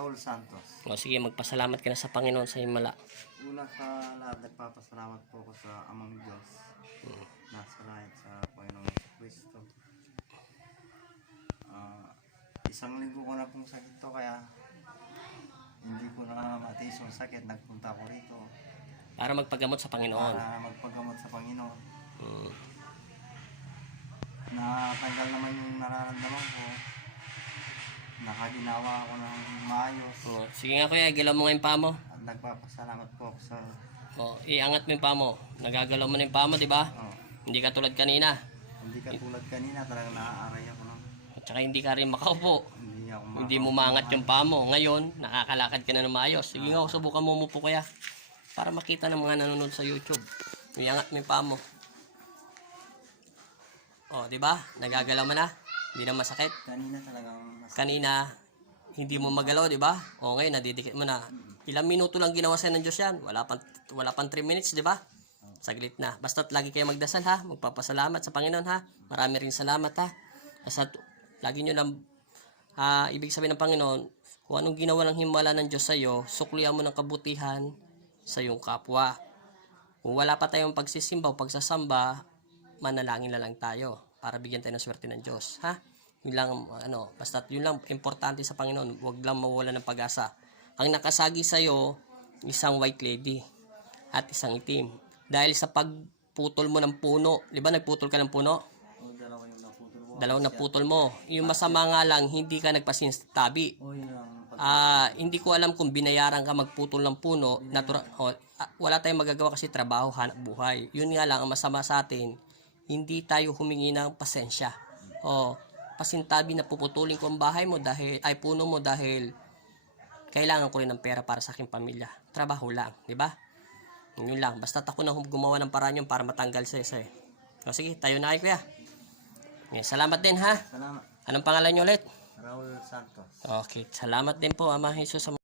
Raul Santos. O sige, magpasalamat ka na sa Panginoon sa himala. Una sa lahat, nagpapasalamat po ako sa Amang Diyos. Nasa langit sa Panginoong Kristo. Isang linggo ko na pong sakit to, kaya hindi ko na matiis yung sakit. Nagpunta ko rito Para magpagamot sa Panginoon. para magpagamot sa Panginoon. Natanggal naman yung nararamdaman ko. Nakaginawa ako ng maayos. O, sige nga kuya, galaw mo nga yung paa mo. At nagpapasalamat po ako sa... O, iangat mo yung paa mo. Nagagalaw mo na yung paa mo, di ba? Hindi ka tulad kanina. Hindi katulad kanina, talagang naaaray ako ng... At saka hindi ka rin makaupo. Hindi Hindi mo maangat yung paa mo. Ngayon, nakakalakad ka na ng maayos. Sige nga, subukan mo umupo kuya. Para makita ng mga nanonood sa YouTube. Iangat mo yung paa mo. O, di ba? Nagagalaw mo na. Hindi na masakit. Kanina talagang... Kanina, hindi mo magalaw, di ba? O ngayon, nadidikit mo na. Ilang minuto lang ginawa sa'yo ng Diyos yan. Wala pang 3 minutes, di ba? Saglit na. Basta't lagi kayo magdasal, ha? Magpapasalamat sa Panginoon, ha? Marami rin salamat, ha? Basta't lagi nyo lang, ibig sabihin ng Panginoon, kung anong ginawa ng himala ng Diyos sa'yo, suklihan mo ng kabutihan sa iyong kapwa. Kung wala pa tayong pagsisimba o pagsasamba, manalangin na lang tayo para bigyan tayo ng swerte ng Diyos, ha? Yun lang, basta't yun lang importante sa Panginoon. Huwag lang mawala ng pag-asa. Ang nakasagi sa'yo, isang white lady at isang itim. Dahil sa pagputol mo ng puno, di ba nagputol ka ng puno? dalawa yung naputol ko. Dalawang naputol mo. Yung masama nga lang, hindi ka nagpasintabi. Yun ang Hindi ko alam kung binayaran ka magputol ng puno. Wala tayong magagawa kasi trabaho, hanap buhay. Yun nga lang, ang masama sa atin, hindi tayo humingi ng pasensya. Pasintabi na puputulin ko ang bahay mo puno mo dahil kailangan ko rin ng pera para sa aking pamilya. Trabaho lang, di ba? Yun lang. Basta ako na gumawa ng paraan yun para matanggal sa isa. O sige, tayo na kayo kuya. Okay, salamat din ha. Salamat. Anong pangalan nyo ulit? Raul Santos. Okay, salamat din po Ama Jesus.